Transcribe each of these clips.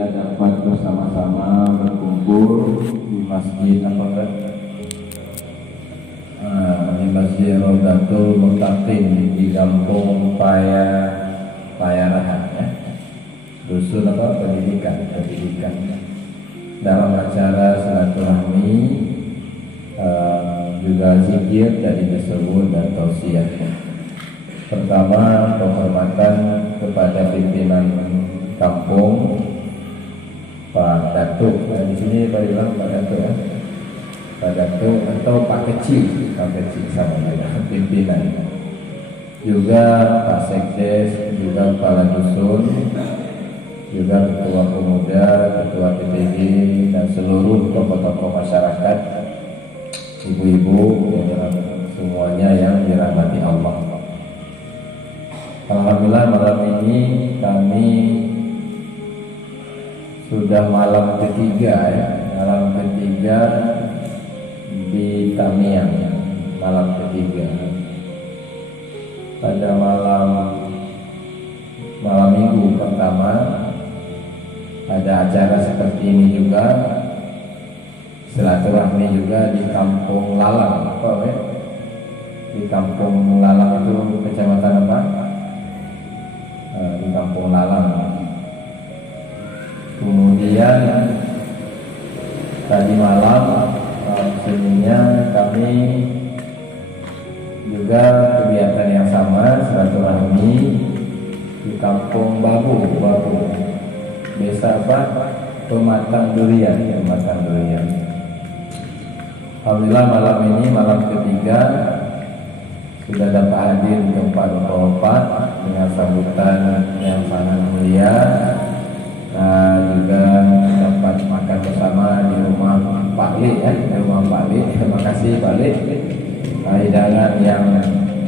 kita dapat bersama-sama berkumpul di masjid di Masjid Rodatul Muttaqin di Kampung Payarahan, ya. Dusun pendidikan dalam acara silaturahmi, juga zikir dari tersebut dan tausiah. Pertama, penghormatan kepada pimpinan kampung, Pak Datuk. Di sini Pak bilang Pak Datuk, ya. Pak Datuk atau Pak Kecil sama juga pimpinan. Juga Pak Sekdes, juga kepala dusun, juga ketua pemuda, ketua TPG, dan seluruh tokoh-tokoh masyarakat, ibu-ibu, semuanya yang dirahmati Allah. Alhamdulillah, malam ini kami sudah malam ketiga, ya. Malam ketiga di Tamiang, malam ketiga. Pada malam minggu pertama ada acara seperti ini juga, silaturahmi juga di Kampung Lalang, di Kampung Lalang itu kecamatan apa? Di Kampung Lalang. Kemudian tadi malam Seninnya kami juga kegiatan yang sama, silaturahmi di Kampung Babu. Desa apa? Pematang Durian. Alhamdulillah, malam ini malam ketiga sudah dapat hadir di tempat Bapak dengan sambutan yang sangat mulia. Juga dapat makan bersama di rumah Pak Li, ya, di rumah Pak Li. Terima kasih Pak Li, hidangan yang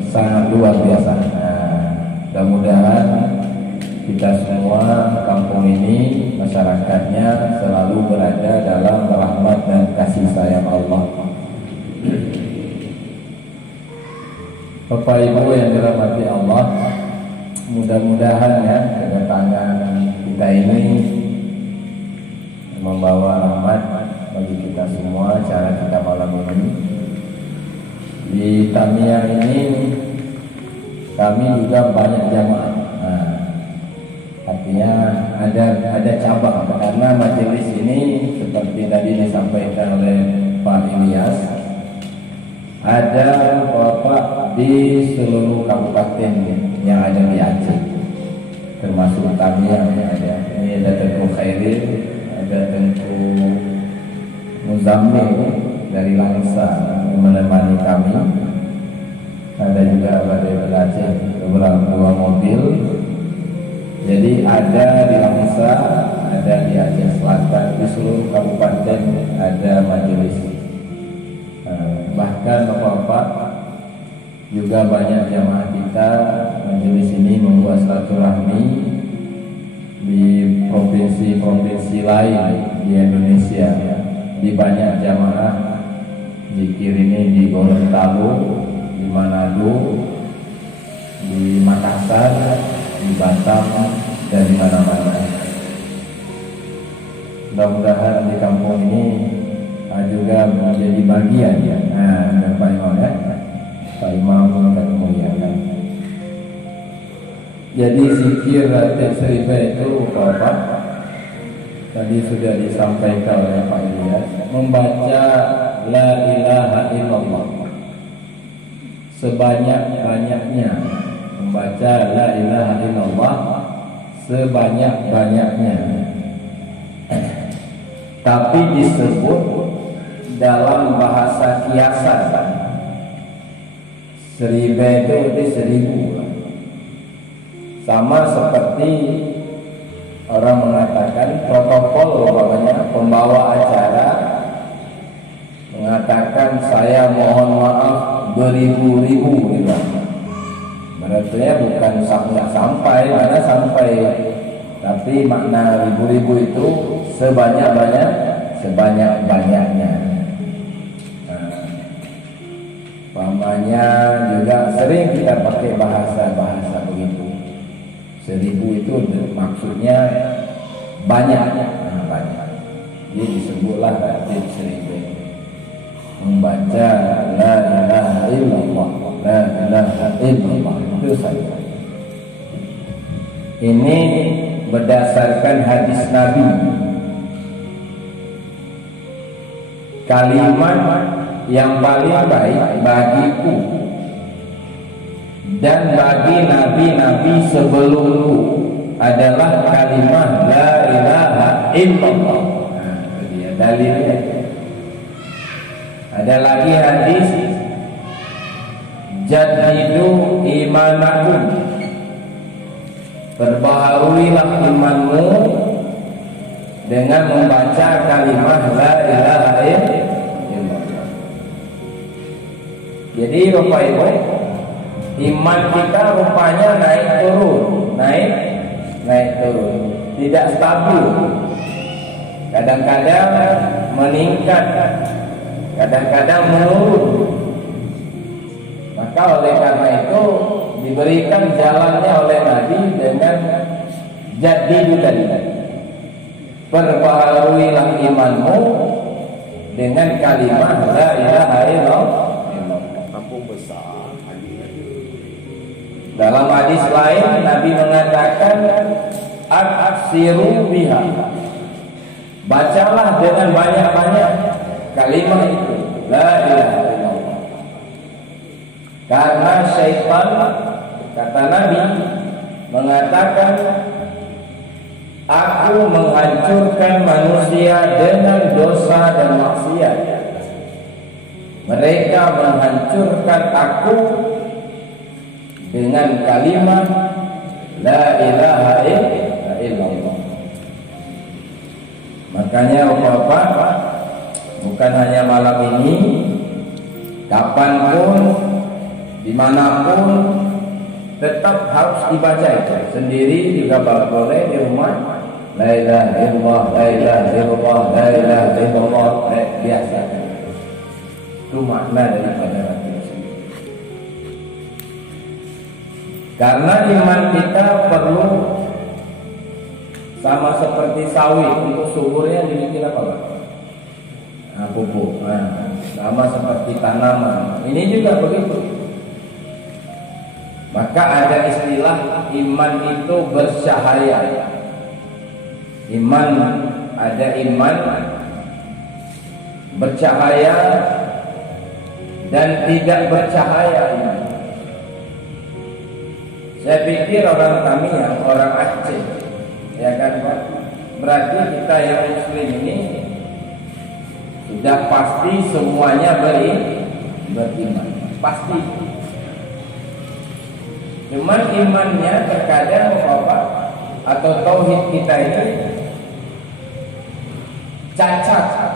sangat luar biasa. Mudah-mudahan kita semua kampung ini, masyarakatnya selalu berada dalam rahmat dan kasih sayang Allah. Bapak Ibu yang dirahmati Allah, mudah-mudahan ya kedatangan kita ini membawa rahmat bagi kita semua. Cara kita malam ini di Tamiang ini kami juga banyak jamaah. Artinya ada cabang, karena majelis ini seperti tadi disampaikan oleh Pak Ilyas, ada Bapak di seluruh kabupaten yang ada di Aceh, termasuk Tamiang ada. Ini ada Tengku Khairil, ada Tengku Muzammil dari Langsa menemani kami. Ada juga dari Aceh beberapa mobil. Jadi ada di Langsa, ada di Aceh Selatan, di seluruh kabupaten ada majelis. Bahkan Bapak-bapak juga banyak jamaah kita majelis ini membuat silaturahmi di provinsi-provinsi lain di Indonesia. Di banyak jamaah zikir ini di Gorontalo, di Manado, di Makassar, di Batam, dan di mana-mana. Mudah-mudahan di kampung ini juga menjadi bagian, ya. Pak Imam, ya. Pak Imam akan memuliakan. Jadi zikir Seriba itu apa? Tadi sudah disampaikan oleh Pak Ilyas, membaca La ilaha illallah sebanyak-banyaknya, membaca La ilaha illallah sebanyak-banyaknya. Tapi disebut dalam bahasa kiasan, Seriba itu 1000. Sama seperti orang mengatakan protokol, umpamanya pembawa acara mengatakan saya mohon maaf beribu-ribu, berarti bukan sampai, mana sampai, tapi makna ribu-ribu itu sebanyak-banyaknya. Umpamanya juga sering kita pakai bahasa begitu. 1000 itu maksudnya banyak. Banyak. Jadi disebutlah hadis 1000 membaca la ilaha illallah, la ilaha illallah itu saja. Ini berdasarkan hadis Nabi. Kalimat yang paling baik bagiku dan bagi nabi-nabi sebelumku adalah kalimat la ilaha illallah. Nah, itu dia dalilnya. Ada lagi hadis jadidu imanakum, perbaharuilah imanmu dengan membaca kalimat la ilaha illallah. Jadi Bapak Ibu, iman kita rupanya naik turun, naik turun, tidak stabil. Kadang-kadang meningkat, kadang-kadang menurun. Maka oleh karena itu diberikan jalannya oleh Nabi dengan jadidu tadi. Perbaharuilah imanmu dengan kalimat la ilaha illallah. Kampung besar. Dalam hadis lain Nabi mengatakan aksiru biha. Bacalah dengan banyak-banyak kalimat itu la ilaha illallah. Karena syaitan, kata Nabi, mengatakan aku menghancurkan manusia dengan dosa dan maksiat. Mereka menghancurkan aku dengan kalimat la ilaha illallah. Makanya Bapak, bukan hanya malam ini, kapanpun, dimanapun, tetap harus dibaca itu. Sendiri juga boleh di rumah. La ilaha illallah, la ilaha illallah, la ilaha illallah, biasa. Itu makna daripada hadis. Karena iman kita perlu sama seperti sawit, untuk suburnya dibikin apa Pak? Pupuk. Sama seperti tanaman. Ini juga begitu. Maka ada istilah iman itu bersahaya. Iman, ada iman bercahaya dan tidak bercahaya iman. Saya pikir orang kami yang orang Aceh, ya kan Pak? Berarti kita yang Muslim ini sudah pasti semuanya beriman, pasti. Cuman imannya terkadang Bapak atau tauhid kita ini cacat.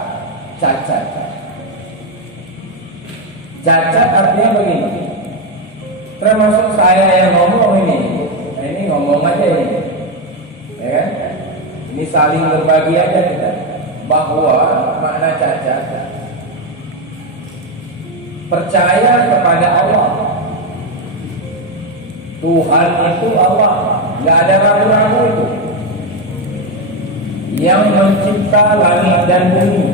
Cacat artinya begini. Termasuk saya yang ngomong ini. Nah, ini ngomong aja ini. Ya kan? Ini saling berbagi aja kita. Bahwa makna cacat, percaya kepada Allah. Tuhan itu Allah, nggak ada ragu-ragu itu. Yang mencipta langit dan bumi,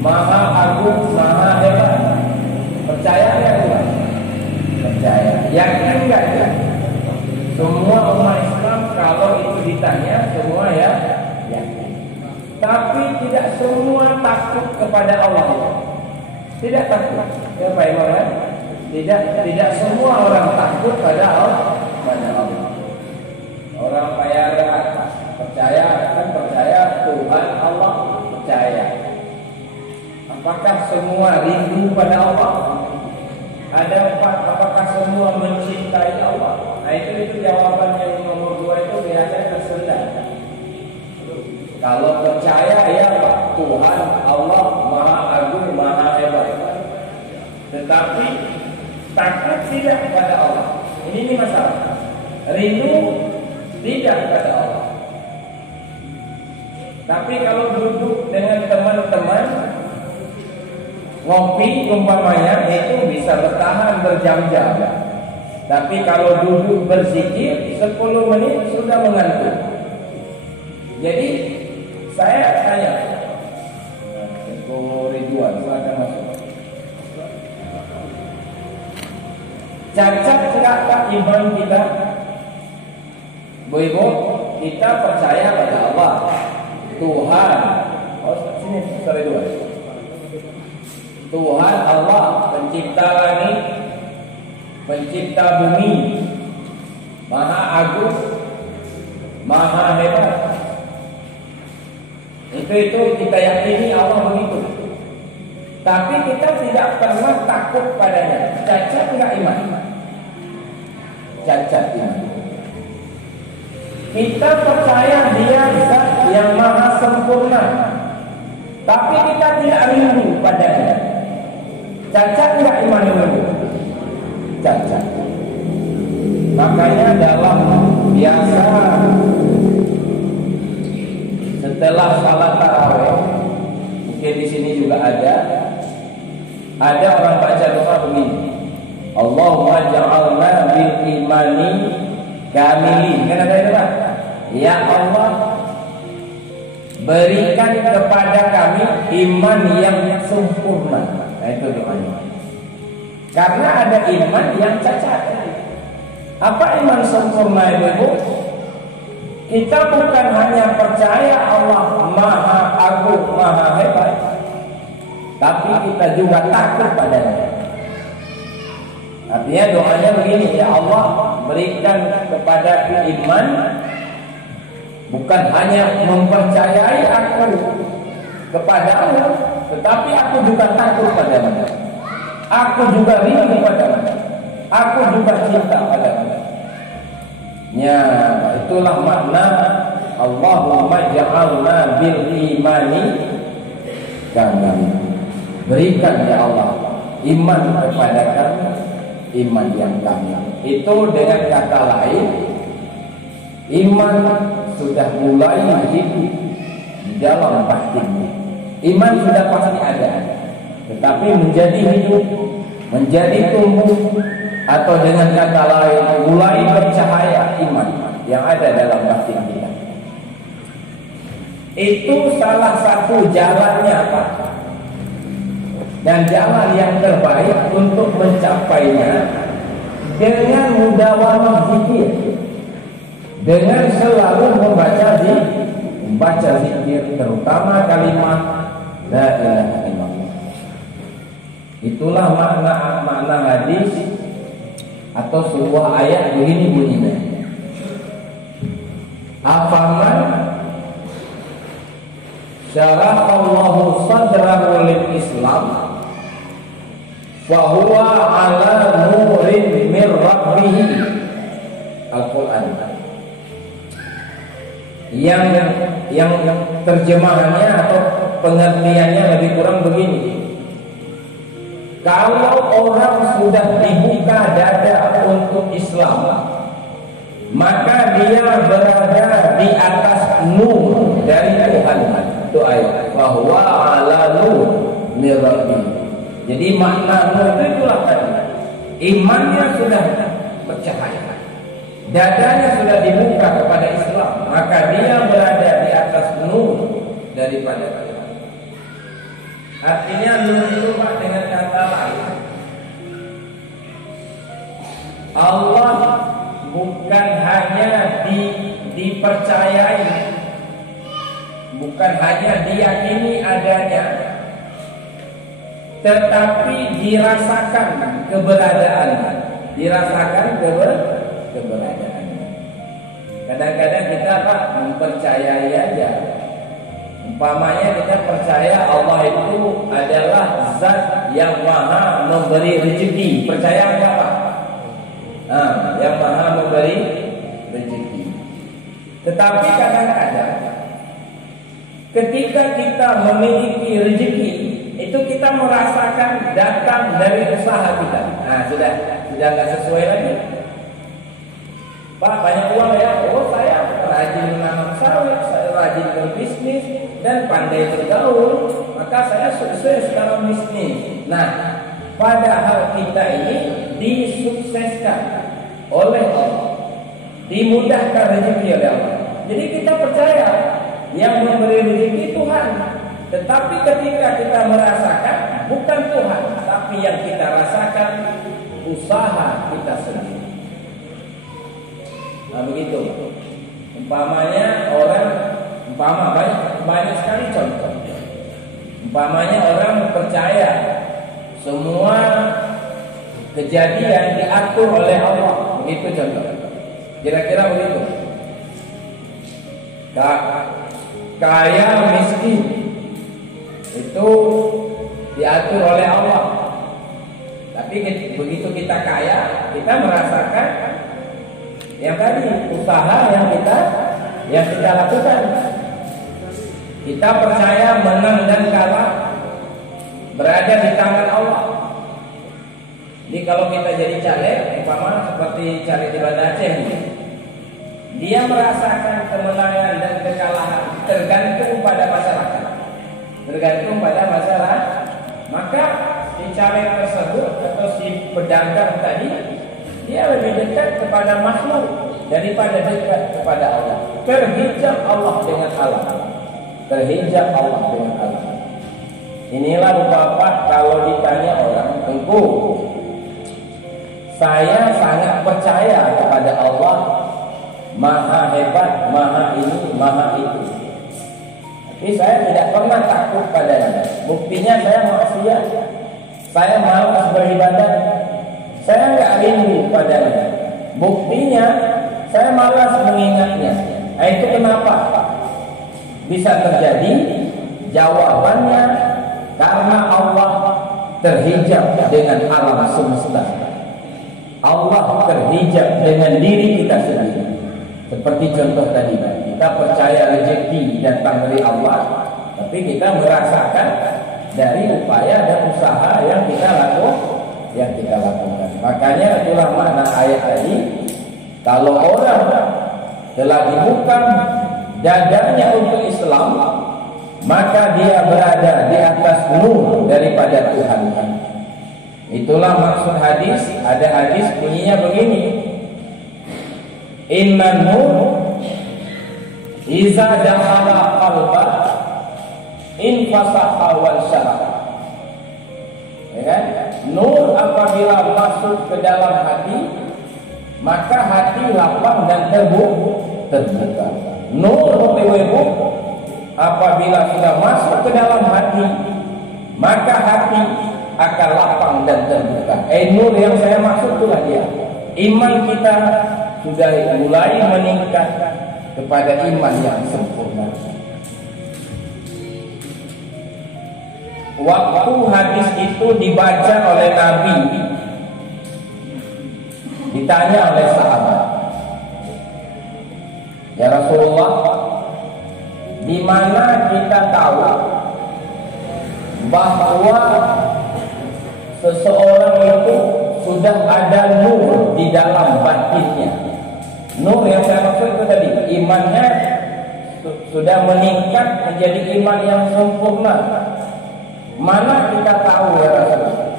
Maha Agung, Maha Hebat. Percaya nggak Tuhan? Percaya. Yakin nggak ya? Semua umat Islam kalau itu ditanya semua ya yakin. Tapi tidak semua takut kepada Allah. Tidak takut. Ya Pak Imam ya? Tidak semua orang takut pada Allah. Orang kaya percaya Tuhan Allah, percaya. Apakah semua rindu pada Allah? Apakah semua mencintai Allah? Nah itu jawaban yang nomor 2 itu biasanya tersendat. Kalau percaya ya Pak, Tuhan Allah Maha Agung, Maha Hebat. Tetapi takut tidak kepada Allah. Ini masalah. Rindu tidak kepada Allah. Tapi kalau duduk dengan teman-teman ngopi umpamanya itu bisa bertahan berjam-jam. Tapi kalau duduk berzikir 10 menit sudah mengantuk. Jadi saya tanya, Ridwan, silakan masuk. Cacat enggak Pak iman kita? Bu-ibu, kita percaya pada Allah, Tuhan. Oh, sini, Ridwan. Tuhan Allah, pencipta langit, pencipta bumi, Maha Agung, Maha Hebat. Itu kita yakini Allah begitu. Tapi kita tidak pernah takut padanya. Cacat enggak iman? Cacat iman. Kita percaya Dia Zat yang maha sempurna, tapi kita tidak rindu padanya. Cacat enggak iman itu? Cacat. Makanya dalam biasa setelah salat tarawih, mungkin di sini juga ada orang baca doa begini, Allahumma ja'alna bil imani kamilin. Kan ada itu Pak? Ya Allah, berikan kepada kami iman yang sempurna. Nah, itu doanya. Karena ada iman yang cacat. Apa iman sempurna itu? Kita bukan hanya percaya Allah Maha Agung, Maha Hebat, tapi kita juga takut padanya. Artinya doanya begini, ya Allah, berikan kepada iman, bukan hanya mempercayai aku kepadamu, tetapi aku juga takut padamu. Aku juga rindu padamu. Aku juga cinta padamu. Ya, itulah makna Allahumma ja'alna bil imani kamil. Berikan ya Allah iman kepada kami, iman yang kamil. Itu dengan kata lain, iman sudah mulai hidup di dalam batin. Iman sudah pasti ada, tetapi menjadi hidup, menjadi tumbuh, atau dengan kata lain mulai bercahaya iman yang ada dalam batin kita. Itu salah satu jalannya Pak. Dan jalan yang terbaik untuk mencapainya dengan mudawamah zikir, dengan selalu membaca zikir, terutama kalimat la ilaha illallah. Itulah makna hadis atau sebuah ayat begini bunyinya. Afaman syarafallahu sadrahu lil Islam fahuwa ala nurin min rabbih. Al-Quran. Yang terjemahannya atau pengertiannya lebih kurang begini. Kalau orang sudah dibuka dada untuk Islam, maka dia berada di atas nur dari Tuhan. Itu ayat. Bahwa ala nur min rabbih. Jadi makna nur itu itulah tadi. Imannya sudah bercahaya, dadanya sudah dibuka kepada Islam, maka dia berada di atas nur daripada Tuhan. Artinya nur itu Pak, dengan kata lain, Allah bukan hanya dipercayai, bukan hanya diyakini adanya, tetapi dirasakan keberadaannya, keberadaannya. Kadang-kadang kita Pak mempercayai aja. Umpamanya kita percaya Allah itu adalah zat yang maha memberi rezeki. Percaya enggak Pak? Yang maha memberi rezeki. Tetapi kadang-kadang ketika kita memiliki rezeki, itu kita merasakan datang dari usaha kita. Sudah nggak sesuai lagi. Pak, banyak uang ya. Oh, saya rajin menanam sawit, saya rajin berbisnis dan pandai bergaul, maka saya sukses dalam bisnis. Nah, padahal kita ini disukseskan oleh Allah, dimudahkan rezeki oleh Allah. Jadi kita percaya Yang memberi rezeki Tuhan. Tetapi ketika kita merasakan bukan Tuhan, tapi yang kita rasakan usaha kita sendiri. Nah begitu. Umpamanya orang, banyak sekali contoh. Umpamanya orang percaya semua kejadian diatur oleh Allah, begitu contoh. Kira-kira begitu. Kaya miskin itu diatur oleh Allah. Tapi begitu kita kaya, kita merasakan yang tadi usaha yang kita lakukan. Kita percaya menang dan kalah berada di tangan Allah. Jadi kalau kita jadi caleg, umpama seperti caleg di Banda Aceh, dia merasakan kemenangan dan kekalahan tergantung pada masyarakat. Tergantung pada masyarakat. Maka si caleg tersebut atau si pedagang tadi, dia lebih dekat kepada makhluk daripada dekat kepada Allah. Terhijab Allah dengan alam. Terhijab Allah dengan alam. Inilah Bapak kalau ditanya orang, "Engkau, saya sangat percaya kepada Allah, Maha hebat, Maha ini, Maha itu. Tapi saya tidak pernah takut padanya. Buktinya saya maksiat, saya malas beribadah, saya nggak rindu padanya. Buktinya saya malas mengingatnya. Nah, itu kenapa bisa terjadi? Jawabannya karena Allah terhijab dengan alam semesta. Allah terhijab dengan diri kita sendiri. Seperti contoh tadi, kita percaya rezeki datang dari Allah, tapi kita merasakan dari upaya dan usaha yang kita lakukan. Makanya itulah makna ayat tadi. Kalau orang telah dibuka dadanya untuk Islam, maka dia berada di atas nur daripada Tuhan. Itulah maksud hadis. Ada hadis bunyinya begini: Inna nur iza dakhala qalba infasaha wal syarah. Ya kan? Nur apabila masuk ke dalam hati, maka hati lapang dan terbuka. Nur ibu apabila sudah masuk ke dalam hati, maka hati akan lapang dan terbuka. Nur yang saya maksud itulah dia. Iman kita sudah mulai meningkat kepada iman yang sempurna. Waktu hadis itu dibaca oleh Nabi, ditanya oleh sahabat, "Ya Rasulullah, di mana kita tahu bahwa seseorang itu sudah ada nur di dalam batinnya?" Nur yang saya maksud itu tadi, imannya sudah meningkat menjadi iman yang sempurna. Mana kita tahu ya Rasulullah?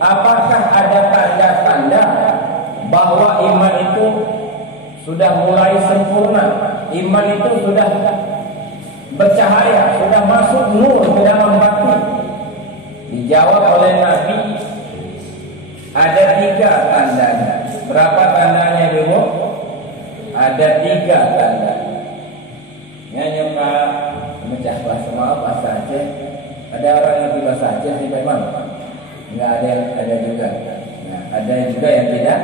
Apakah ada tanda-tanda bahwa iman itu sudah mulai sempurna? Iman itu sudah bercahaya, sudah masuk nur ke dalam batin. Dijawab oleh Nabi, ada 3 tandanya. Berapa tandanya Ibu? Ada 3 tanda. Nyanyi Pak memecah bahasa, maaf bahasa Aceh. Ada orang yang bahasa Aceh sih memang. Enggak ada juga. Nah, ada juga yang tidak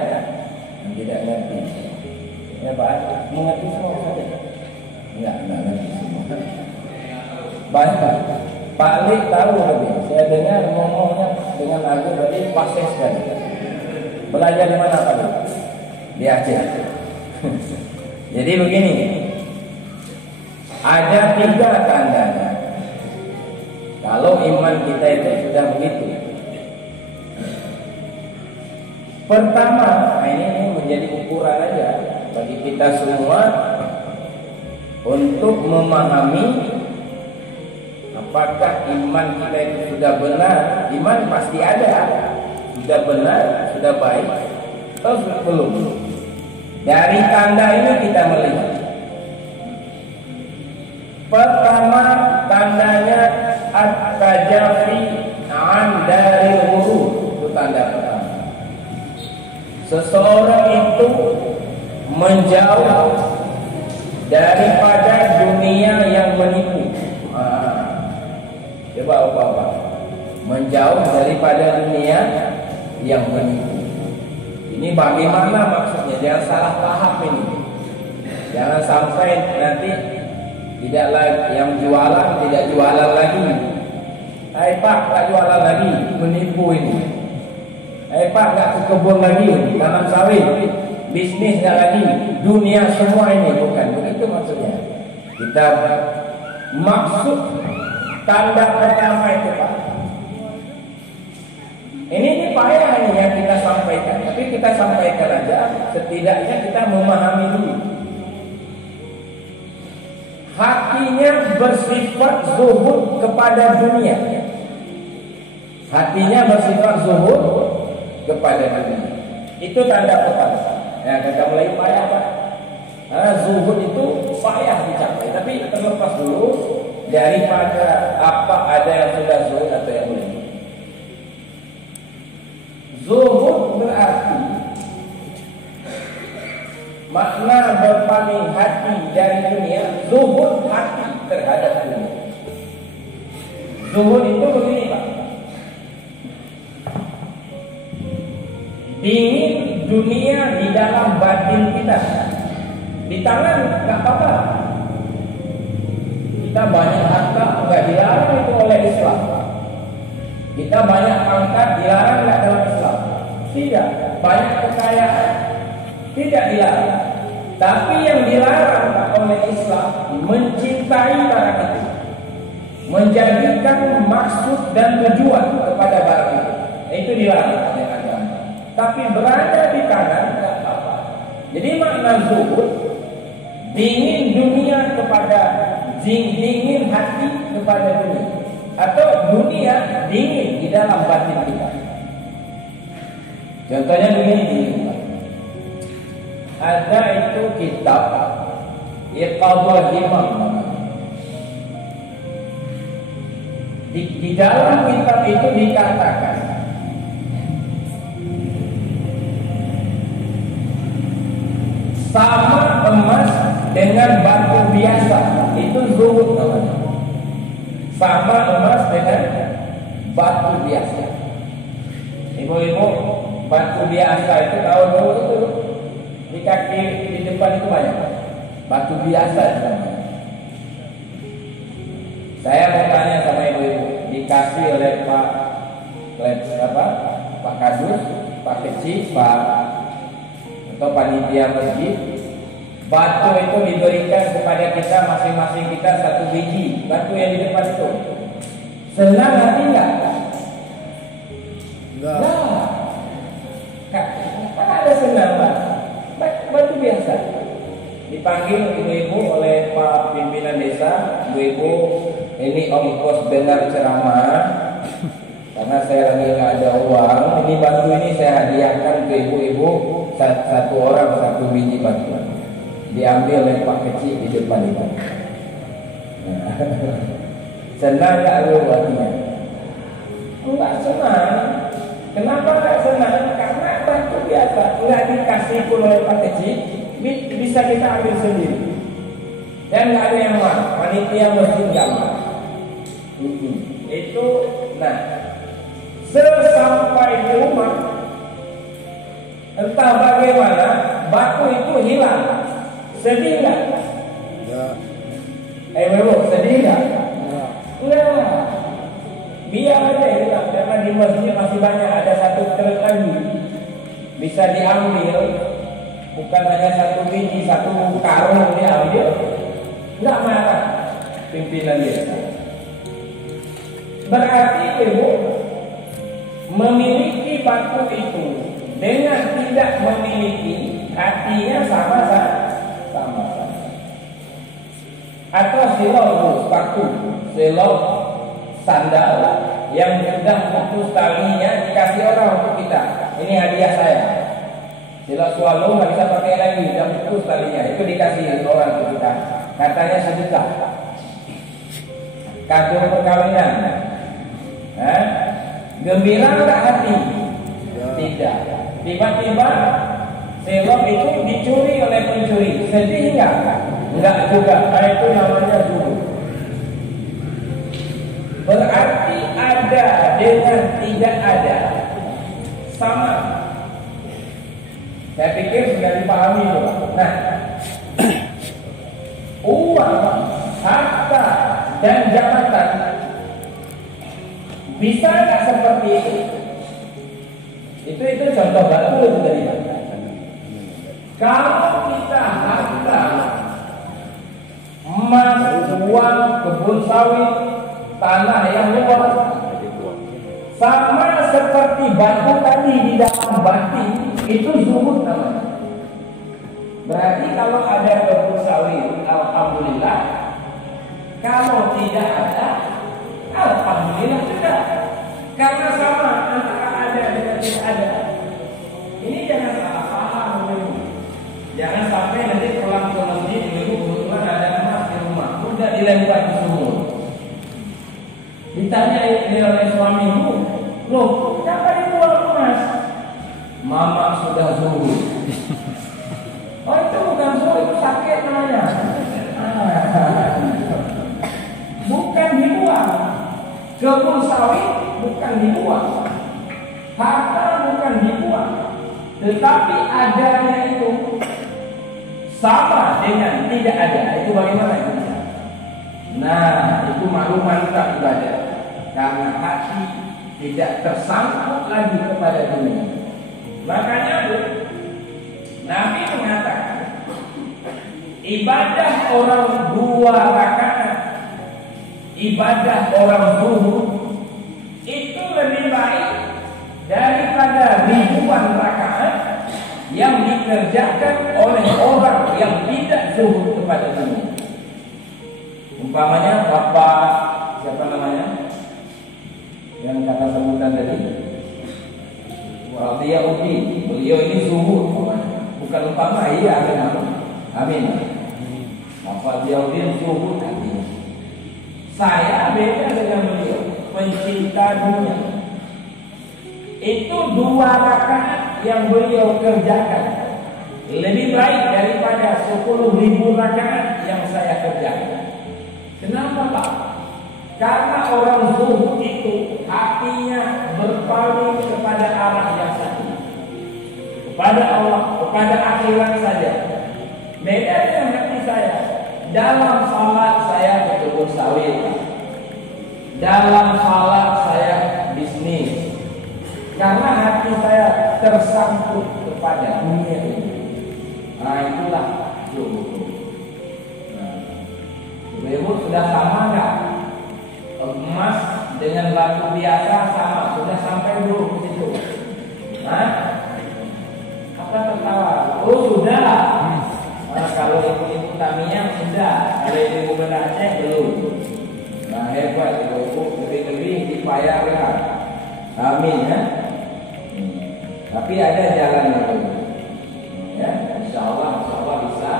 ngerti. Ya Pak, mengerti semua saja. Enggak ngerti semua. Baik Pak Ali tahu lebih. Saya dengar ngomongnya dengan lagu tadi fasih sekali. Belajar di mana Pak Ali? Di Aceh. Jadi begini, ada 3 tandanya. Kalau iman kita itu sudah begitu. Pertama, ini menjadi ukuran aja bagi kita semua untuk memahami apakah iman kita itu sudah benar. Iman pasti ada, sudah benar, sudah baik, atau belum. Dari tanda ini kita melihat Pertama tandanya at-tajafi an dari huruf, itu tanda pertama. Seseorang itu menjauh daripada dunia yang menipu. Coba apa? Menjauh daripada dunia yang menipu. Ini bagaimana maksudnya? Jangan salah paham ini. Jangan sampai nanti tidak lagi yang jualan tidak jualan lagi. Hai Pak, tak jualan lagi, menipu ini. Hai Pak, tak ke kebun lagi, tanam sawit, bisnis tak lagi, dunia semua ini, bukan begitu maksudnya. Kita maksud tanda pertama itu Pak. Ini payah ini yang kita sampaikan, tapi kita sampaikan aja, setidaknya kita memahami dulu. Hatinya bersifat zuhud kepada dunia. Hatinya bersifat zuhud kepada dunia. Itu tanda pertama. Ya, kita mulai payah Pak. Zuhud itu payah dicapai, tapi terlepas dulu daripada apa ada yang sudah zuhud atau yang belum. Zuhud berarti makna berpaling hati dari dunia, zuhud hati terhadap dunia. Zuhud itu begini Pak. Dingin dunia di dalam batin kita. Di tangan nggak apa-apa. Kita banyak harta nggak dilarang itu oleh Islam. Kita banyak pangkat dilarang nggak dalam Islam. Tidak. Banyak kekayaan tidak dilarang. Tapi yang dilarang oleh Islam mencintai barang itu, menjadikan maksud dan tujuan kepada barang itu. Itu dilarang oleh agama. Tapi berada di tangan tidak apa-apa. Jadi makna zuhud dingin dunia kepada dingin hati kepada dunia, atau dunia dingin di dalam batin kita. Contohnya begini. Ada itu kitab Iqadul Himam. Di dalam kitab itu dikatakan sama emas dengan batu biasa itu zuhud namanya. Sama emas dengan batu biasa. Ibu-ibu, batu biasa itu tahu dulu itu di kaki di depan itu banyak batu biasa itu. Saya mau tanya sama ibu-ibu, dikasih oleh Pak Kadus, Pak Kecil, Pak atau panitia masjid, batu itu diberikan kepada kita masing-masing kita satu biji batu yang di depan itu. Senang hati enggak? Enggak. Kan ada senang Pak. Batu biasa. Dipanggil ibu-ibu oleh Pak pimpinan desa, ibu-ibu ini ongkos dengar ceramah. Karena saya lagi nggak ada uang, ini batu ini saya hadiahkan ke ibu-ibu satu orang satu biji batu. Diambil oleh Pak Kecil di depan itu. Nah, senang nggak lu hatinya? Enggak senang. Kenapa nggak senang? Karena batu biasa, nggak dikasih pun oleh Pak Kecil, bisa kita ambil sendiri. Dan nggak ada yang marah, panitia masjid nggak marah. Itu, nah. Sesampai di rumah, entah bagaimana batu itu hilang. Sedih nggak? Ya. Sedih nggak? Ya. Enggak. Biar aja hilang. Karena di masjid masih banyak, ada satu truk lagi bisa diambil. Bukan hanya satu biji, satu karung diambil. Nggak marah pimpinan desa. Berarti ibu memiliki batu itu dengan tidak memiliki hatinya sama-sama. Atau silok sepatu, silok sandal yang sudah putus talinya dikasih orang untuk kita. Ini hadiah saya. Silok swallow nggak bisa pakai lagi, sudah putus talinya. Itu dikasih orang untuk kita. Katanya 1 juta. kado perkawinan. Gembira enggak hati? Tidak. Tiba-tiba selop itu dicuri oleh pencuri. Sedih enggak? Enggak juga. Itu namanya zuhud. Berarti ada dengan tidak ada sama. Saya pikir sudah dipahami itu. Nah, uang, harta, dan jabatan bisa nggak seperti itu? Itu contoh baru itu tadi. Kalau kita harta, emas, uang, kebun sawit, tanah yang luas, sama seperti batu tadi di dalam bati, itu zuhud namanya. Berarti kalau ada kebun sawit, alhamdulillah. Kalau tidak ada, alhamdulillah juga. Karena sama antara ada dengan tidak ada. Ini jangan salah paham. Jangan sampai nanti pulang ke masjid, ibu kebetulan ada emas di rumah, udah dilempar di sumur. Ditanya oleh suamimu, loh, kenapa dibuang emas? Mama sudah zuhud. Oh, itu bukan zuhud, itu sakit namanya. Bukan dibuang. Kebun sawit bukan dibuang. Harta bukan dibuang. Tetapi adanya itu sama dengan tidak ada. Itu bagaimana itu? Nah, itu maklumat tak ibadah. Karena hati tidak tersangkut lagi kepada dunia. Makanya Nabi mengatakan ibadah orang 2 rakaat, ibadah orang zuhud itu lebih baik daripada ribuan rakaat yang dikerjakan oleh orang yang tidak zuhud kepada dunia. Umpamanya bapak siapa namanya yang kata sebutan tadi, Radiyauddin, beliau ini zuhud, bukan umpama, iya, amin. Bapak Radiyauddin zuhud artinya. Saya beda dengan beliau, pencinta dunia. Itu 2 rakaat yang beliau kerjakan lebih baik daripada 10.000 rakaat yang saya kerjakan. Kenapa Pak? Karena orang zuhud itu hatinya berpaling kepada arah yang satu, kepada Allah, kepada akhirat saja. Beda dengan hati saya. Dalam salat saya berkebun sawit, dalam salat saya bisnis. Karena hati saya tersangkut kepada dunia ini. Nah, itulah zuhud. Ibu sudah sama enggak? Emas dengan batu biasa sama, sudah sampai belum ke situ? Hah? Apa tertawa? Oh sudah. Nah, kalau ibu Tamiya sudah, kalau ibu Benda Aceh belum. Nah hebat, ibu lebih dibayarkan. Amin ya. Tapi ada jalannya dulu. Ya, insya Allah bisa.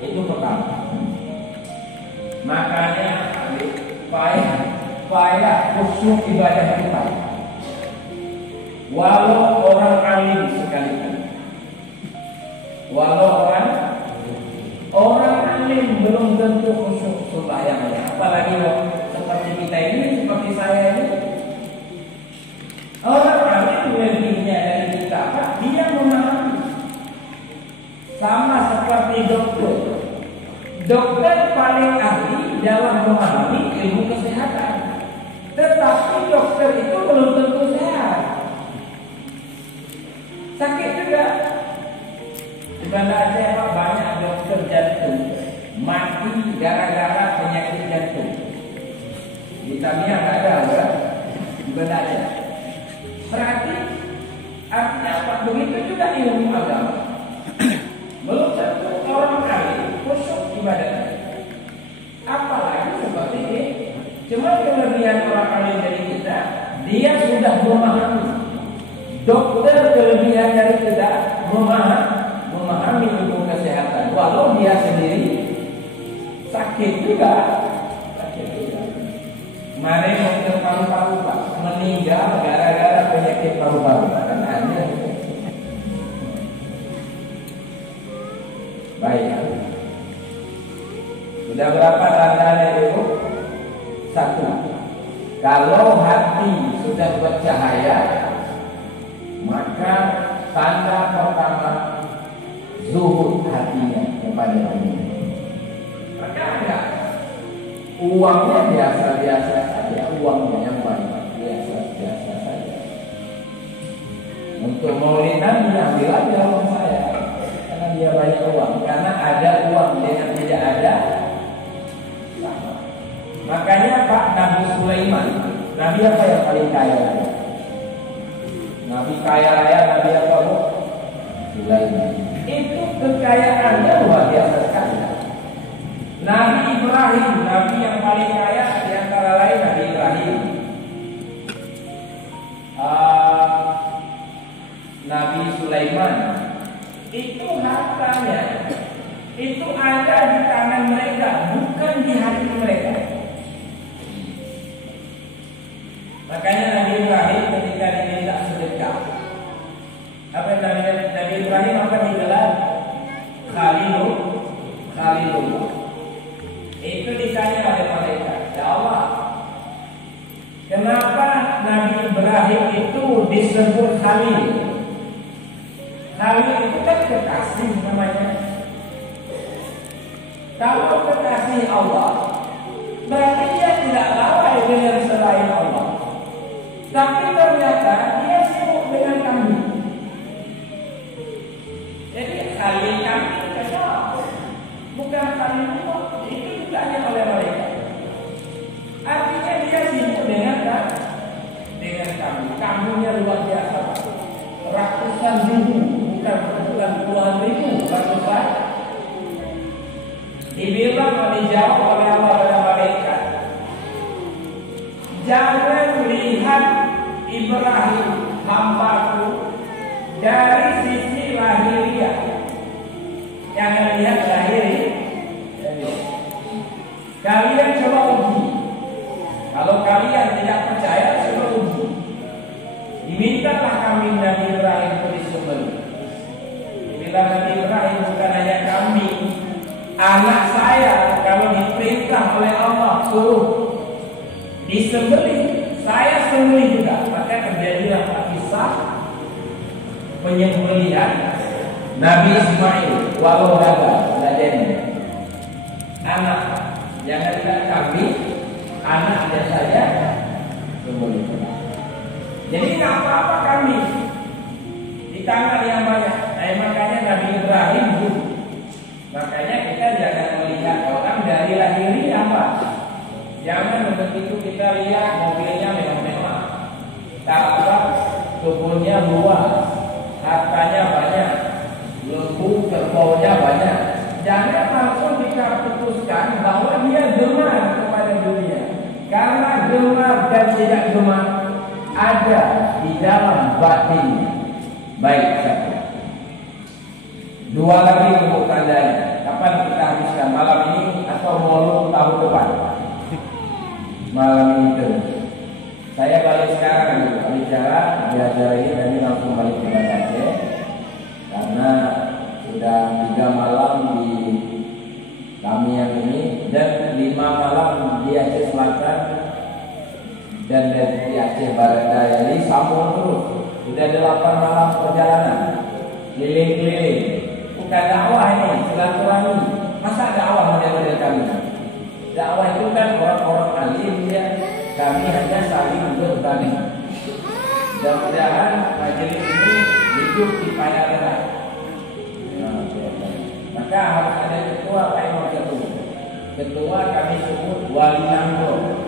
Itu pertama. Makanya payah khusyuk ibadah kita. Walau orang alim sekalipun, walau orang alim belum tentu khusyuk sembahyangnya. Apalagi seperti kita ini, seperti saya ini. Orang alim lebihnya dari kita, dia memahami. Sama seperti dokter. Dokter paling ahli dalam memahami ilmu kesehatan. Tetapi dokter itu belum tentu sehat. Sakit juga. Di Banda Aceh banyak dokter jantung mati gara-gara penyakit jantung. Di Tamiya nggak ada, kan? Di Banda Aceh. Berarti artinya apa? Begitu juga ilmu agama. Belum tentu orang alim khusyuk ibadahnya. Apalagi seperti ini. Cuma kelebihan orang alim dari kita, dia sudah memahami. Dokter kelebihan dari kita memahami ilmu kesehatan. Walau dia sendiri sakit juga. Kemarin dokter paru-paru Pak meninggal gara-gara penyakit paru-paru. Kan aneh. Baik. Sudah berapa tandanya itu? Satu. Kalau hati sudah bercahaya, maka tanda pertama zuhud hatinya kepada dunia. Maka enggak. Uangnya biasa-biasa saja, uangnya yang banyak biasa-biasa saja. Untuk maulid Nabi ambil aja uang saya, karena dia banyak uang. Karena ada uang dengan tidak ada sama. Makanya Pak Nabi Sulaiman, Nabi apa yang paling kaya? Nabi kaya raya, Nabi apa Bu? Sulaiman. Itu kekayaannya luar biasa sekali. Nabi Ibrahim, Nabi yang paling kaya di antara lain Nabi Ibrahim. Nabi Sulaiman, itu hartanya itu ada di tangan mereka, bukan di hati mereka. Makanya Nabi Ibrahim ketika diminta sedekah, apa Nabi Ibrahim apa digelar? Khalilullah. Itu ditanya oleh mereka, ya Allah, kenapa Nabi Ibrahim itu disebut Khalil? Khalil itu kan kekasih namanya. Kalau kekasih Allah, berarti dia tidak lalai dengan selain Allah. Tapi ternyata dia sibuk dengan kambing. Jadi Khalil kambing kenal, bukan Khalil Allah. Itu ditanya oleh mereka. Artinya dia sibuk dengan kambing. Kambingnya luar biasa, ratusan ribu, bukan puluhan ribu, ratusan. Dibilang dijawab oleh Allah kepada mereka, jangan lihat Ibrahim hambaku dari sisi lahiriah, jangan lihat lahiriah. Kalian coba uji. Kalau kalian tidak percaya, coba uji. Dimintalah kambing Nabi Ibrahim itu disembelih. Dibilang Nabi Ibrahim bukan hanya kambing, anak saya kalau diperintah oleh Allah suruh disembelih, saya sembelih juga. Maka terjadilah kisah penyembelihan Nabi Ismail. Walau gagal, tidak jadi. Anak, jangan lihat kambing, anaknya saja sembelih. Jadi nggak apa-apa kambing di tangan yang banyak. Nah, makanya Nabi Ibrahim dulu. Makanya kita jangan melihat orang dari lahirnya Pak. Jangan begitu kita lihat mobilnya mewah-mewah, tampak tubuhnya luas, hartanya banyak, lembu kerbaunya banyak. Jangan langsung kita putuskan bahwa dia gemar kepada dunia. Karena gemar dan tidak gemar ada di dalam batinnya. Baik, satu. Dua lagi untuk tandanya. Kapan kita habiskan, malam ini atau mau tahun depan? Malam ini terus. Saya balik sekarang dulu, bicara diajari dan langsung balik ke Aceh. Karena sudah 3 malam di kami yang ini dan 5 malam di Aceh Selatan dan di Aceh Barat Daya. Jadi sambung terus. Sudah 8 malam perjalanan keliling-keliling. Bukan dakwah ini, silaturahmi. Masa dakwah model-model kami? Dakwah itu kan orang-orang alim ya. Kami hanya saling berbagi. Mudah-mudahan majelis ini hidup di payah. Maka harus ada ketua, Pak Imam Ketua. Ketua kami sebut wali nanggung.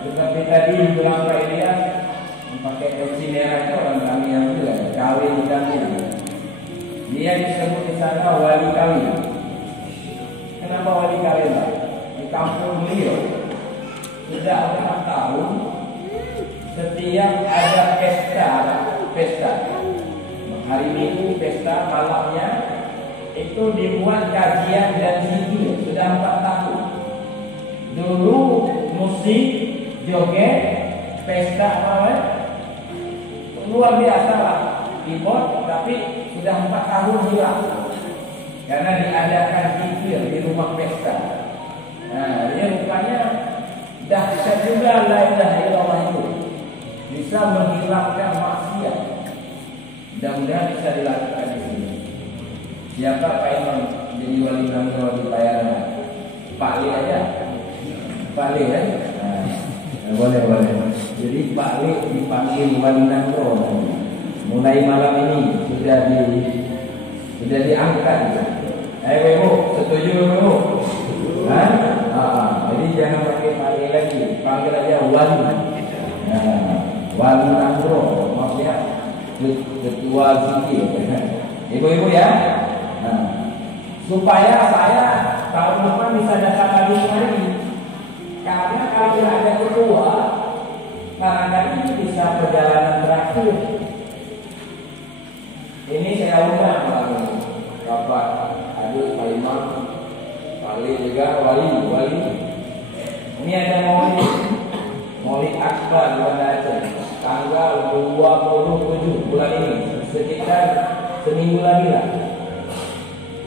Seperti tadi bilang Pak Ilyas, pakai kursi merah itu orang kami yang juga kawin kami. Dia disebut di sana wali kawin. Kenapa wali kawin? Di kampung beliau sudah 4 tahun setiap ada pesta hari Minggu pesta malamnya itu dibuat kajian dan zikir sudah 4 tahun. Dulu musik joget, pesta apa luar biasa lah keyboard, tapi sudah 4 tahun hilang karena diadakan zikir di rumah pesta. Nah, dia rupanya dahsyat juga la ilaha illallah itu, bisa menghilangkan maksiat. Mudah-mudahan bisa dilakukan di sini. Siapa Pak Imam jadi wali nangro di Payaran? Pak Li aja. Pak Li kan? Nah, boleh. Jadi Pak Li dipanggil wali nangro. Mulai malam ini sudah diangkat. Ayo Ibu, setuju Ibu? Jadi jangan pakai Pak Li lagi, panggil aja wali. Wali nangro, maksudnya ketua zikir. Ibu-ibu ya. Supaya saya tahun depan bisa datang lagi lagi. Karena kalau ada ketua, barangkali bisa perjalanan terakhir. Ini saya undang Bapak Adul, Pak Imam, Pak Ali juga wali. Ini ada Maulid Akbar di Banda Aceh, tanggal 27 bulan ini, sekitar seminggu lagi lah.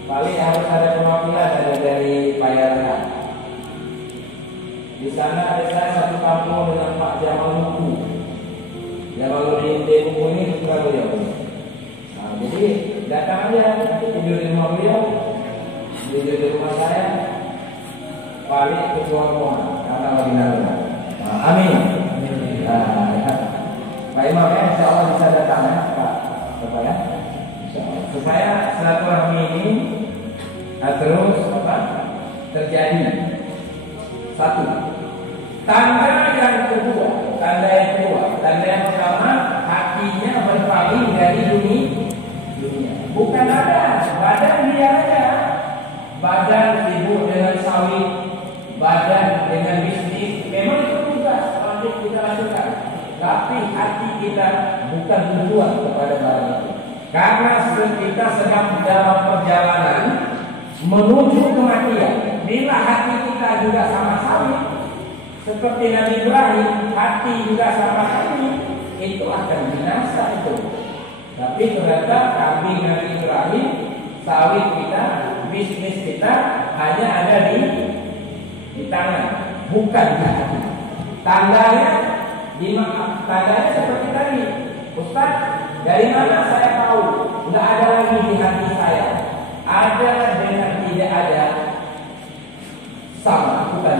Paling harus ada perwakilan dari Payaran. Di sana ada saya satu kampung dengan Pak Jamal Muku. Jamaluddin Muku ini suka beliau. Nah, jadi datang aja, tidur di rumah beliau, tidur di rumah saya. Paling ketua rumah karena lagi nanggung. Amin. Pak Imam ya, insya Allah bisa datang ya, Pak. Bapak ya. Supaya silaturahmi ini terus terjadi. Satu. Tanda yang kedua, tanda yang pertama, hatinya berpaling dari dunia. Bukan badan dia aja. Badan sibuk dengan sawit, badan dengan bisnis. Memang itu tugas wajib kita lakukan. Tapi hati kita bukan tujuan kepada barang itu. Karena kita sedang dalam perjalanan menuju kematian. Bila hati kita juga sama sawit, seperti Nabi Ibrahim, hati juga sama sawit, itu akan binasa itu. Tapi ternyata kambing Nabi Ibrahim, sawit kita, bisnis kita hanya ada di tangan, bukan di hati. Tandanya seperti tadi, Ustaz, dari mana saya tahu? Tidak ada lagi di hati saya. Ada dengan tidak ada sama, bukan?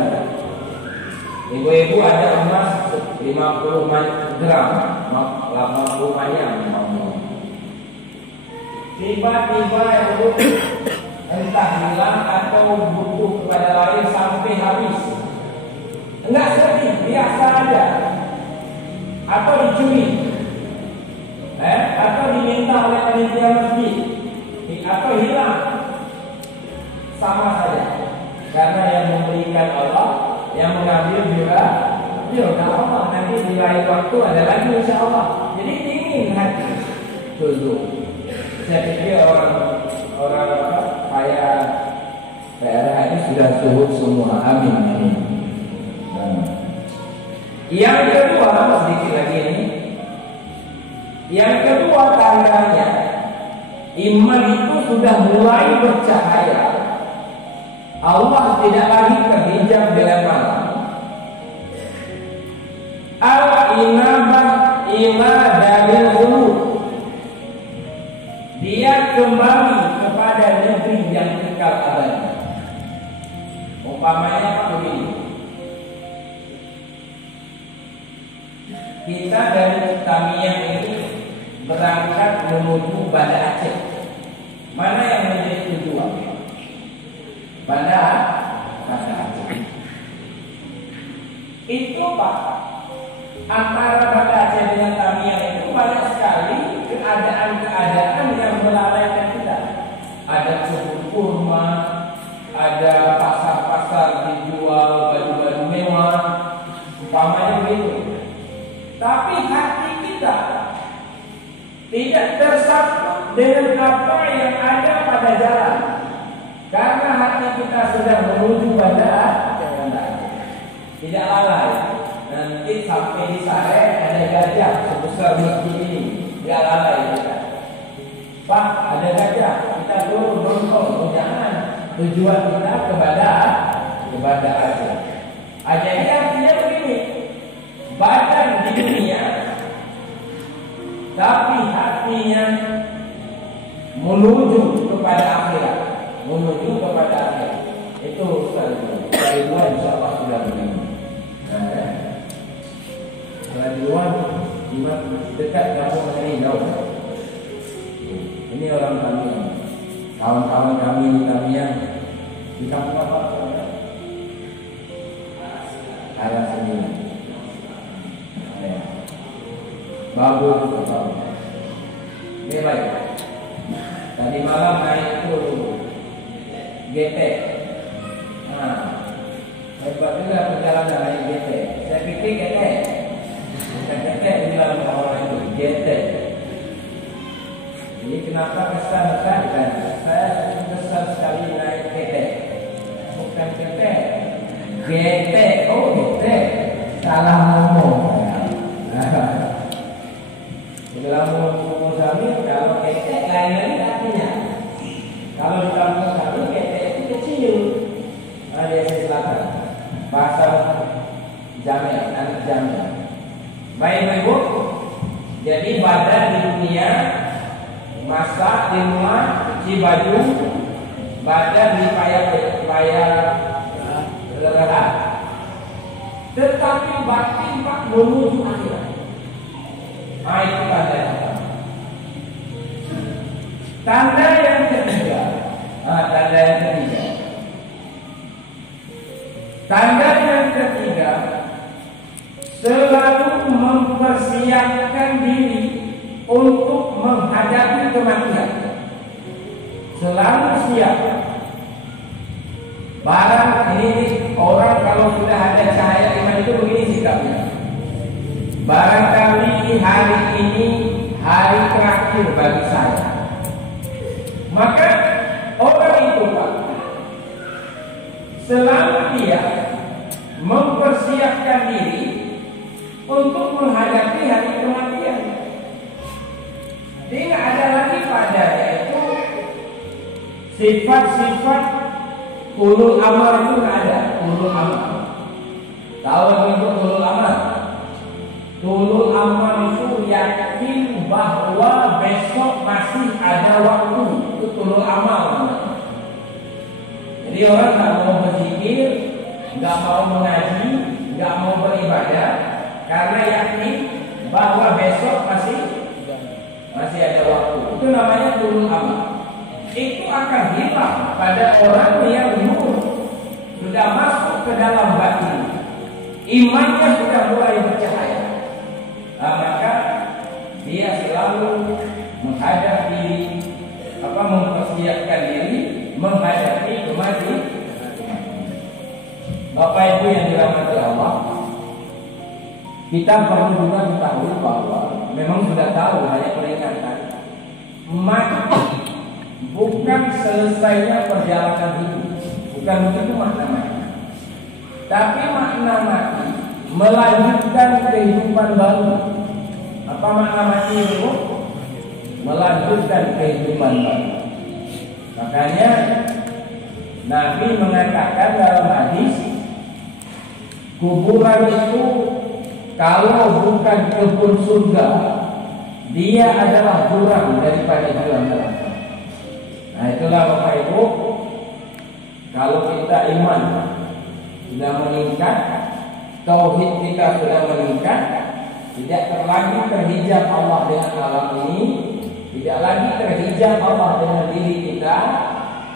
Ibu-ibu ada emas 50 gram, 80 manyam. Tiba-tiba itu entah hilang atau butuh kepada lain sampai habis. Enggak sedih, biasa aja. Atau dicuri, atau diminta oleh panitia masjid, atau hilang, sama saja. Karena yang memberikan Allah, yang mengambil juga Allah. Nanti di lain waktu ada lagi insya Allah. Jadi ingin hati tujuh. Saya pikir orang kaya daerah ini sudah suhud semua. Amin. Yang kedua, sedikit lagi ini. Yang kedua tandanya, iman itu sudah mulai bercahaya. Allah tidak lagi terhijab dengan malam. Al-inabah ila dalil qulub. Dia kembali kepada negeri yang kekal abadi. Umpamanya begini. Kita dari Tamiang ini berangkat menuju Banda Aceh. Mana yang menjadi tujuan? Banda Aceh. Itu Pak, antara Banda Aceh dengan Tamiang itu banyak sekali keadaan yang melalaikan kita. Ada kebun kurma, ada pasar-pasar dijual baju-baju mewah, umpamanya begitu. Tapi hati kita tidak tersangkut dengan apa yang ada pada jalan, karena hati kita sedang menuju Banda Aceh. Tidak lalai. nanti sampai di sare ada gajah sebesar masjid ini, nggak lalai kita. Pak, ada gajah, kita turun nonton. Oh, jangan. Tujuan kita kepada aja. Aja ini artinya begini, badan di dunia, tapi hatinya menuju kepada akhirat, Itu dari luar insya Allah sudah begini. Dari luar dekat kampung ini jauh. Ini orang kami, kawan-kawan kami yang di kampung apa? Arah sini. Bagus, ini baik. Tadi malam naik itu GT. Hebat juga perjalanan naik GT. Saya pikir GT. GT ini dalam orang itu GT. Jadi kenapa kesan-kesan kan? Saya kesal sekali naik GT. Bukan GT. GT, oh GT. Salah ngomong. Dalam ngomong kami, kalau GT lain artinya. Kalau di kampung kami GT itu kecil. Di Aceh Selatan. Bahasa Jamil, anak Jamil. Baik Ibu. Jadi badan di dunia, masak di rumah, cuci baju, badan dipayah lelah. Tetapi batin Pak menuju akhirat. Itu tanda yang pertama. Tanda yang ketiga. Tanda yang ketiga, selalu mempersiapkan diri untuk menghadapi kematian. Selalu siap. Barang ini orang kalau sudah ada cahaya iman itu begini sikapnya. Barangkali hari ini hari terakhir bagi saya. Maka orang itu Pak, selalu dia mempersiapkan diri untuk menghadapi hari kematian. Tidak ada lagi padanya itu sifat-sifat ulul amal itu tidak ada. Ulul amal. Tahu itu ulul amal? Ulul amal itu yakin bahwa besok masih ada waktu. Itu ulul amal. Jadi orang nggak mau berzikir, nggak mau mengaji, nggak mau beribadah karena yakin bahwa besok masih ada waktu. Itu namanya ulul amal. Itu akan hilang pada orang yang sudah masuk ke dalam batin. Imannya sudah mulai bercahaya. Maka dia selalu mempersiapkan diri menghadapi kematian. Bapak Ibu yang dirahmati Allah, kita perlu juga ketahui bahwa memang sudah tahu hanya peringatan. Mati bukan selesainya perjalanan hidup, bukan begitu makna mati. Tapi makna mati melanjutkan kehidupan baru. Apa makna mati itu? Melanjutkan kehidupan baru. Makanya Nabi mengatakan dalam hadis, kuburan itu kalau bukan kebun surga, dia adalah jurang daripada jurang neraka. Nah itulah Bapak Ibu, kalau kita iman sudah meningkat, tauhid kita sudah meningkat, tidak lagi terhijab Allah dengan alam ini, tidak lagi terhijab Allah dengan diri kita,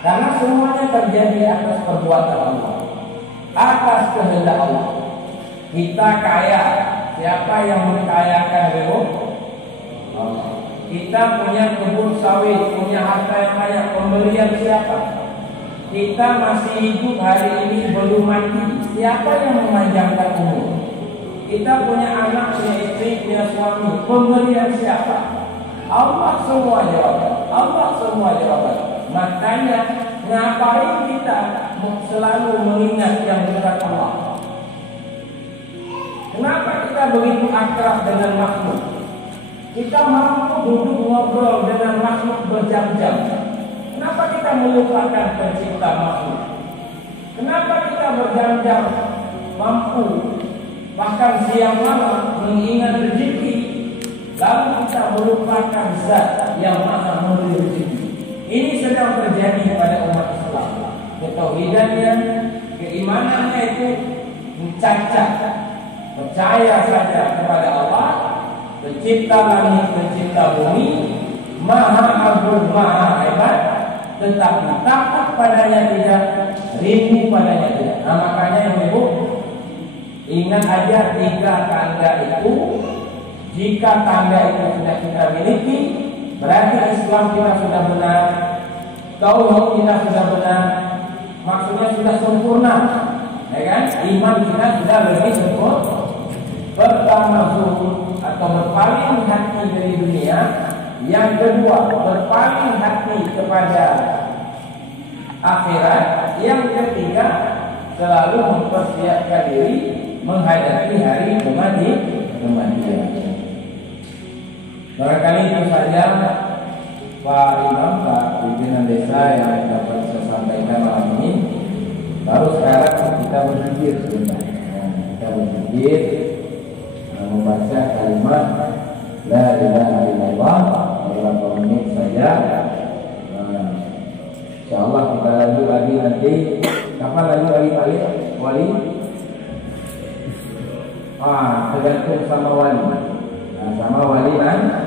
karena semuanya terjadi atas perbuatan Allah, atas kehendak Allah. Kita kaya, siapa yang mengkayakan Allah? Kita punya kebun sawit, punya harta yang banyak, pemberian siapa? Kita masih hidup hari ini belum mati, siapa yang memanjangkan umur? Kita punya anak, punya istri, punya suami, pemberian siapa? Allah semua jawaban. Allah semua jawaban. Makanya ngapain kita selalu mengingat yang dekat Allah? Kenapa kita begitu akrab dengan makhluk? Kita mampu duduk ngobrol dengan makhluk berjam-jam. Kenapa kita melupakan pencipta makhluk? Kenapa kita berjam-jam mampu bahkan siang malam mengingat rezeki, lalu kita melupakan zat yang maha memberi rezeki? Ini sedang terjadi pada umat Islam. Ketauhidannya, keimanannya itu mencacat. Percaya saja kepada Allah, pencipta langit, pencipta bumi, maha agung, maha hebat, tetapi takut padanya tidak, rindu padanya tidak. Nah, makanya ibu ingat aja 3 tanda itu. Jika tanda itu sudah kita miliki, berarti Islam kita sudah benar, tauhid kita sudah benar, maksudnya sudah sempurna, ya kan? Iman kita sudah lebih sempurna. Pertama zuhud atau berpaling hati dari dunia. Yang kedua berpaling hati kepada akhirat. Yang ketiga selalu mempersiapkan diri menghadapi hari kematian. Barangkali itu saja Pak Imam, Pak pimpinan desa yang dapat saya sampaikan malam ini. Baru sekarang kita berzikir sebenarnya. Kita berzikir membaca kalimat La ilaha illallah beberapa menit saja. Insyaallah kita lanjut lagi nanti. Kapan lanjut lagi kali wali? Tergantung sama wali. Nah, sama wali mana?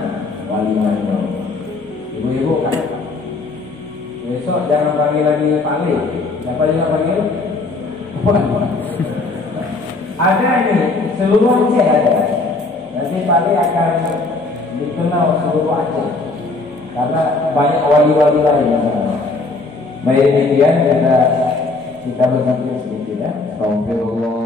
Ibu-ibu kan. Besok jangan panggil lagi Pak Ali. Siapa yang panggil? Ada ini seluruh Aceh ada. Nanti Pak Ali akan dikenal seluruh Aceh karena banyak wali-wali lain. Baik demikian kita berzikir sedikit ya. Astagfirullah.